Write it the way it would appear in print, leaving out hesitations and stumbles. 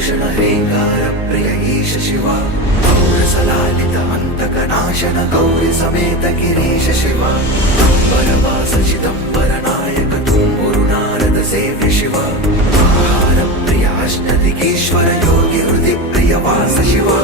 भूषण ह्रीङ्कार प्रिय ईश शिवा गौरसलालित अन्तकनाशन गौरी समेत गिरीश शिवा अम्बरवास चिदम्बर नायक तुम्बुरु नारद सेव्य शिवा आहार प्रिय अष्टदिगीश्वर योगी हृदि प्रिय वास शिवा